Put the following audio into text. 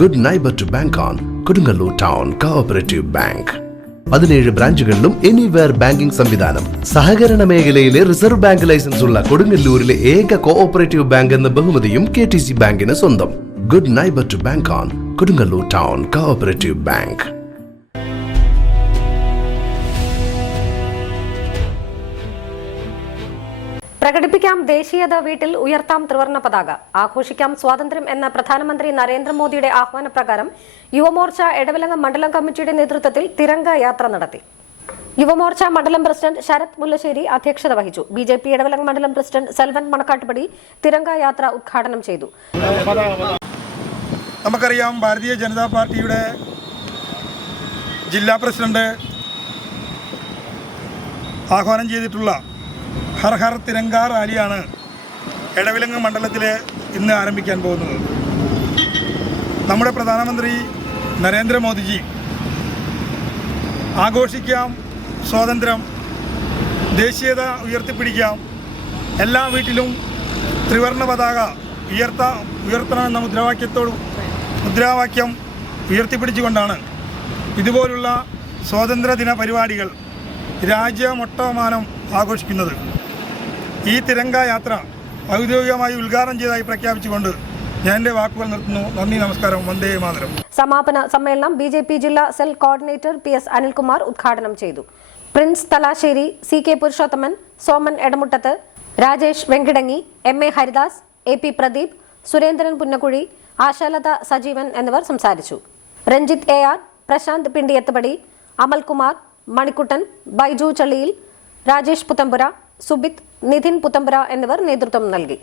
Good neighbour to bank on Kodungallur town cooperative bank. 17 ബ്രാഞ്ചുകളിലും anywhere banking സംവിധാനം. സഹകരണ മേഖലയിലെ റിസർവ് ബാങ്ക് ലൈസൻസ് ഉള്ള കൊടുങ്ങല്ലൂരിലെ ഏക കോഓപ്പറേറ്റീവ് ബാങ്ക് എന്ന ബഹുമതിയും KTC ബാങ്കിന് സ്വന്തം. Good neighbour to bank on Kodungallur town cooperative bank. പ്രകടിപ്പിക്കാം ദേശീയത, വീട്ടിൽ ഉയർത്താം ത്രിവർണ്ണ പതാക, ആഘോഷിക്കാം സ്വാതന്ത്ര്യം എന്ന പ്രധാനമന്ത്രി നരേന്ദ്രമോദിയുടെ ആഹ്വാനപ്രകാരം യുവമോർച്ച എടവിലങ്ങ് മണ്ഡലം കമ്മിറ്റിയുടെ നേതൃത്വത്തിൽ തിരംഗ യാത്ര നടത്തി. യുവമോർച്ച മണ്ഡലം പ്രസിഡന്റ് ശരത് മുല്ലശ്ശേരി അധ്യക്ഷത വഹിച്ചു. BJP എടവിലങ്ങ് മണ്ഡലം പ്രസിഡന്റ് സെൽവൻ മണക്കാട്ടുപടി തിരംഗ യാത്ര ഉദ്ഘാടനം ചെയ്തു. നമുക്കറിയാം, ഭാരതീയ ജനതാ പാർട്ടിയുടെ ജില്ലാ പ്രസിഡന്റ് ആഹ്വാനം ചെയ്തിട്ടുള്ള ഹർ ഹർ തിരങ്ക റാലിയാണ് എടവിലങ്ങ് മണ്ഡലത്തിൽ ഇന്ന് ആരംഭിക്കാൻ പോകുന്നത്. നമ്മുടെ പ്രധാനമന്ത്രി നരേന്ദ്രമോദിജി ആഘോഷിക്കാം സ്വാതന്ത്ര്യം, ദേശീയത ഉയർത്തിപ്പിടിക്കാം, എല്ലാ വീട്ടിലും ത്രിവർണ്ണ പതാക ഉയർത്തണമെന്ന മുദ്രാവാക്യം ഉയർത്തിപ്പിടിച്ചുകൊണ്ടാണ് ഇതുപോലുള്ള സ്വാതന്ത്ര്യദിന പരിപാടികൾ രാജ്യമൊട്ടാകമാനം ആഘോഷിക്കുന്നത്. ഈ തിരംഗ യാത്ര ഔദ്യോഗികമായി ഉദ്ഘാടനം ചെയ്തതായി പ്രഖ്യാപിച്ചുകൊണ്ട് ഞാൻ എൻ്റെ വാക്കുകൾ നിർത്തുന്നു. നന്ദി, നമസ്കാരം, വന്ദേ മാതരം. സമാപന സമ്മേളനം BJP ജില്ലാ സെൽ കോർഡിനേറ്റർ PS അനിൽകുമാർ ഉദ്ഘാടനം ചെയ്തു. Prince Thalassery, CK Purushothaman, Soman Edamuttath, Rajesh Venkidangi, MA Haridas, AP Pradeep, Surendran Punnakuzhi, Ashalatha Sajeevan എന്നിവർ സംസാരിച്ചു. രഞ്ജിത്ത് AR, പ്രശാന്ത് പിണ്ടിയത്തുപടി, അമൽകുമാർ, മണിക്കുട്ടൻ, ബൈജു ചള്ളിയിൽ, രാജേഷ് പുത്തമ്പുര, സുബിത്, നിധിൻ പുത്തമ്പുര എന്നിവർ നേതൃത്വം നൽകി.